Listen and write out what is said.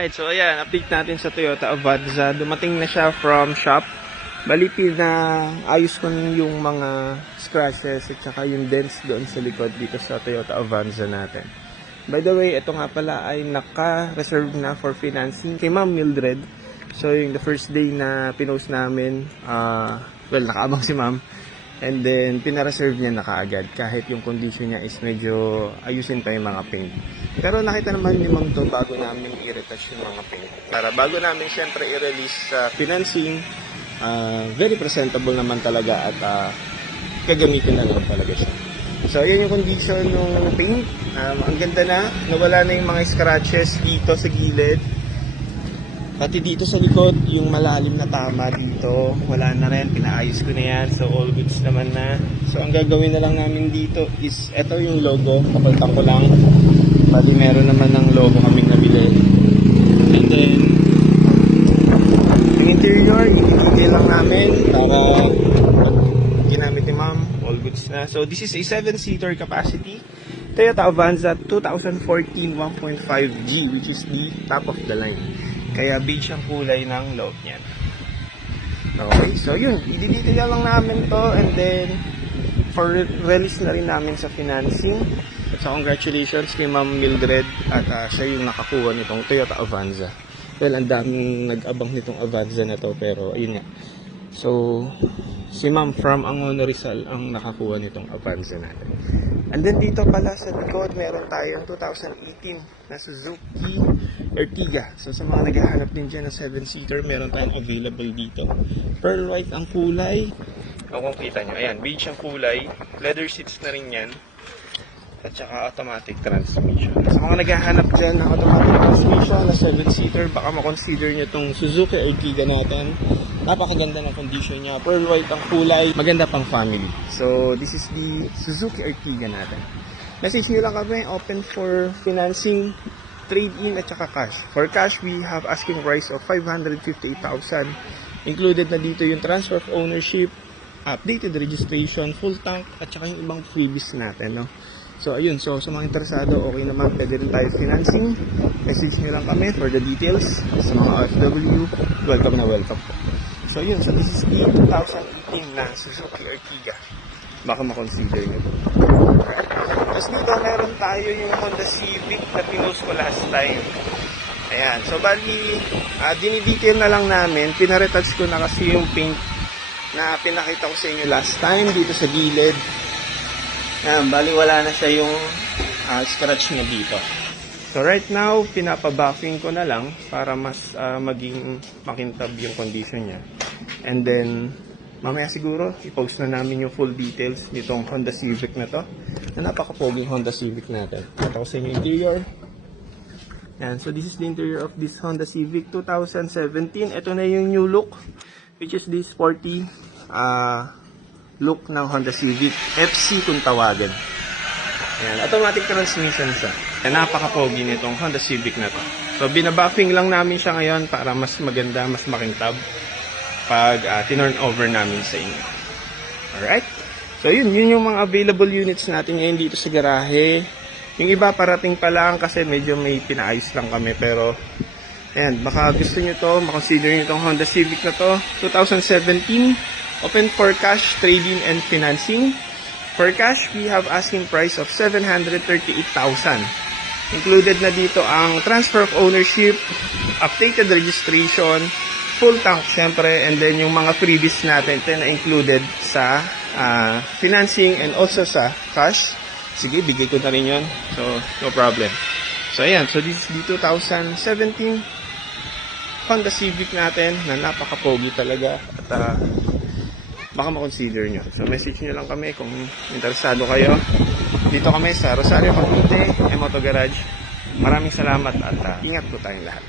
Alright, so ayan, update natin sa Toyota Avanza. Dumating na siya from shop. Balipid na ayos ko yung mga scratches at saka yung dents doon sa likod dito sa Toyota Avanza natin. By the way, ito nga pala ay naka-reserve na for financing kay Ma'am Mildred. So yung the first day na pinost namin, nakaabang si Ma'am. And then, pina-reserve niya na kaagad kahit yung condition niya is medyo ayusin pa yung mga paint. Pero nakita naman ni Ma'am to bago namin i-retouch yung mga paint. Para bago namin siyempre i-release sa financing, very presentable naman talaga at gagamitin na lang talaga siya. So, yan yung condition ng paint. Ang ganda na, nawala na yung mga scratches dito sa gilid. Pati dito sa likod, yung malalim na tama dito, wala na rin, pinaayos ko na yan. So, all goods naman na. So, ang gagawin na lang namin dito is, eto yung logo, kapalitan ko lang. Pati meron naman ng logo kaming nabili. And then, yung interior, i-detail lang namin para ginamit ni Ma'am, all goods na. So, this is a 7-seater capacity. Toyota Avanza 2014 1.5G, which is the top of the line. Kaya beige ang kulay ng loob niyan. Okay, so yun, i-detail lang namin to and then for release na rin namin sa financing. So congratulations kay Ma'am Mildred at siya yung nakakuha nitong Toyota Avanza. Well, ang daming nag-abang nitong Avanza na to pero ayun nga. So si Ma'am from Angono Rizal ang nakakuha nitong Avanza natin. And then dito pala sa likod, meron tayong 2018 na Suzuki Ertiga. So sa mga naghahanap din dyan ng 7-seater, meron tayong available dito. Pearl white ang kulay. Kung kita nyo, ayan, beige ang kulay. Leather seats na rin yan. At saka automatic transmission. Sa mga naghahanap dyan ng automatic transmission na 7-seater, baka makonsider nyo itong Suzuki Ertiga natin. Napakaganda ng condition niya. Pearl white ang kulay. Maganda pang family. So, this is the Suzuki Ertiga natin. Message nyo lang kami. Open for financing, trade-in at saka cash. For cash, we have asking price of 558,000. Included na dito yung transfer of ownership, updated registration, full tank, at saka yung ibang freebies natin. No? So, ayun. So, sa mga interesado, okay naman. Pwede rin tayo financing. Message nyo lang kami for the details. Sa mga OFW, welcome na welcome po. So yun, so this is the 2018 na Suzuki Ertiga. Baka makonsider nyo. Tapos dito meron tayo yung Honda Civic na pinost ko last time. Ayan, so bali, dinidetail na lang namin. Pinaretouch ko na kasi yung paint na pinakita ko sa inyo last time dito sa gilid. Ayan, bali wala na siya yung scratch niya dito. So right now, pinapabuffing ko na lang para mas maging makintab yung condition niya. And then, mamaya siguro, i-post na namin yung full details nitong Honda Civic na to. Na napaka-poging Honda Civic natin. Ito ko sa inyo interior. Yan, so this is the interior of this Honda Civic 2017. Ito na yung new look, which is this sporty look ng Honda Civic. FC kung tawagin. Yan, automatic transmission siya. Yan, napaka-pogi nitong Honda Civic na to. So, binabuffing lang namin siya ngayon para mas maganda, mas makintab pag tinurn over namin sa inyo. Alright? So, yun yung mga available units natin ngayon dito sa garahe. Yung iba parating pa lang kasi medyo may pinaayos lang kami. Pero, ayan, baka gusto nyo to, makonsider nyo itong Honda Civic na to. 2017, open for cash, trading, and financing. For cash, we have asking price of 738,000. Included na dito ang transfer of ownership, updated registration, full tank syempre, and then yung mga freebies natin na included sa financing and also sa cash. Sige, bigay ko na rin yun. So, no problem. So, ayan. So, this is the 2017 Honda Civic natin na napaka-pogi talaga. At baka makonsider nyo. So, message nyo lang kami kung interesado kayo. Dito kami sa Rosario Cavite, Moto Garage. Maraming salamat at ingat po tayong lahat.